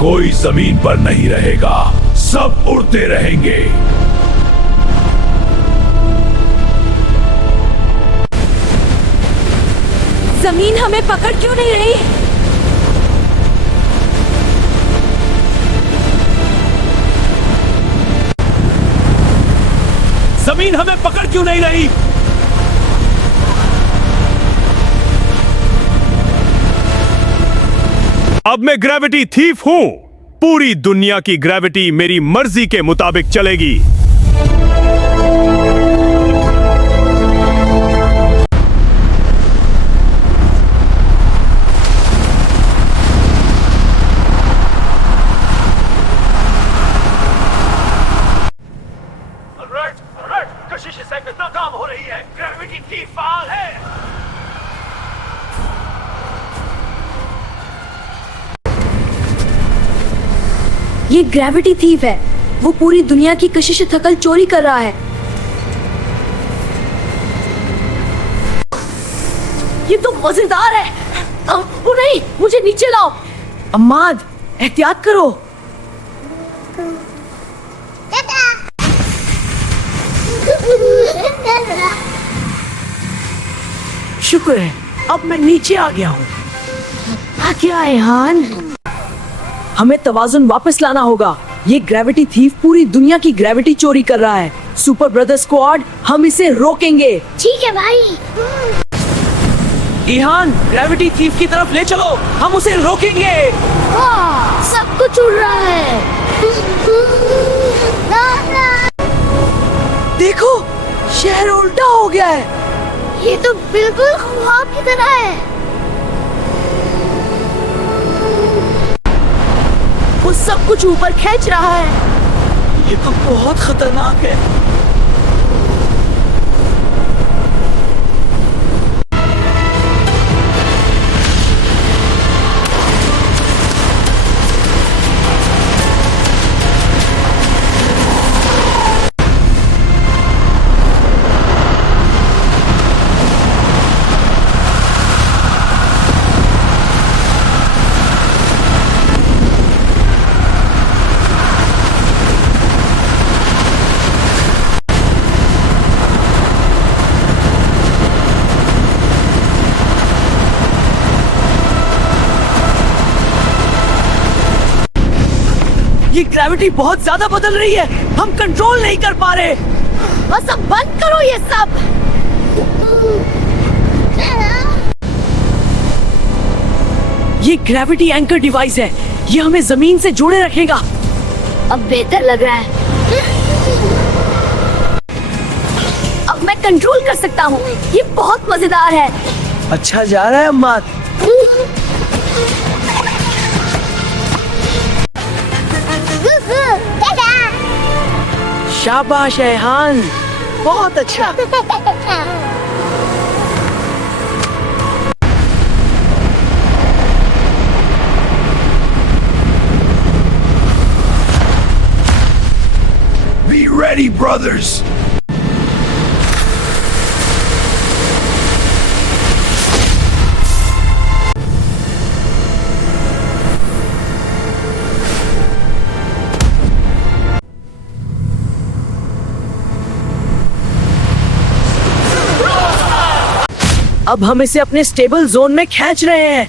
कोई जमीन पर नहीं रहेगा, सब उड़ते रहेंगे। जमीन हमें पकड़ क्यों नहीं रही? जमीन हमें पकड़ क्यों नहीं रही? अब मैं ग्रेविटी थीफ हूं। पूरी दुनिया की ग्रेविटी मेरी मर्जी के मुताबिक चलेगी। कशिश नाकाम हो रही है। ग्रेविटी थीफ फाल है। ये ग्रेविटी थीफ है। वो पूरी दुनिया की कशिश थकल चोरी कर रहा है। ये तो मजेदार है। ओ नहीं, मुझे नीचे लाओ। अम्माद, एहतियात करो। शुक्र है, अब मैं नीचे आ गया हूँ। क्या है हान? हमें तवाज़ुन वापस लाना होगा। ये ग्रेविटी थीफ पूरी दुनिया की ग्रेविटी चोरी कर रहा है। सुपर ब्रदर्स स्क्वाड, हम इसे रोकेंगे। ठीक है भाई। ईहान, ग्रेविटी थीफ की तरफ ले चलो, हम उसे रोकेंगे। वाह, सब कुछ उड़ रहा है। देखो, शहर उल्टा हो गया है। ये तो बिल्कुल ख्वाब की तरह है। वो सब कुछ ऊपर खींच रहा है। ये तो बहुत खतरनाक है। ये ग्रेविटी बहुत ज्यादा बदल रही है, हम कंट्रोल नहीं कर पा रहे। बस अब बंद करो ये सब। ये ग्रेविटी एंकर डिवाइस है। ये हमें जमीन से जोड़े रखेगा। अब बेहतर लग रहा है। अब मैं कंट्रोल कर सकता हूँ। ये बहुत मजेदार है। अच्छा जा रहा है अम्मा। शाबाश ऐहान, बहुत अच्छा। Be ready, brothers! अब हम इसे अपने स्टेबल जोन में खींच रहे हैं।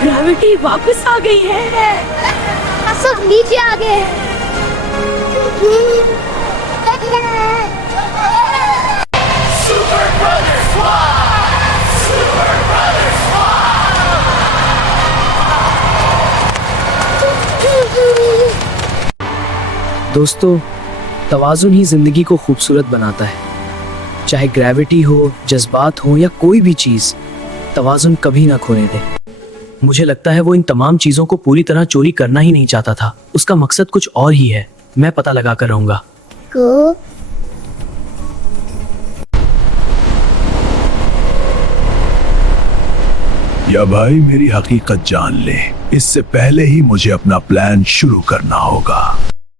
ग्रेविटी वापस आ गई है। सब नीचे आ गए। दोस्तों, तवाज़ुन ही जिंदगी को खूबसूरत बनाता है। चाहे ग्रेविटी हो, जज्बात हो या कोई भी चीज, तवाज़ुन कभी ना खोने दे। मुझे लगता है वो इन तमाम चीजों को पूरी तरह चोरी करना ही नहीं चाहता था। उसका मकसद कुछ और ही है। मैं पता लगा कर रहूंगा। को या भाई मेरी हकीकत जान ले, इससे पहले ही मुझे अपना प्लान शुरू करना होगा।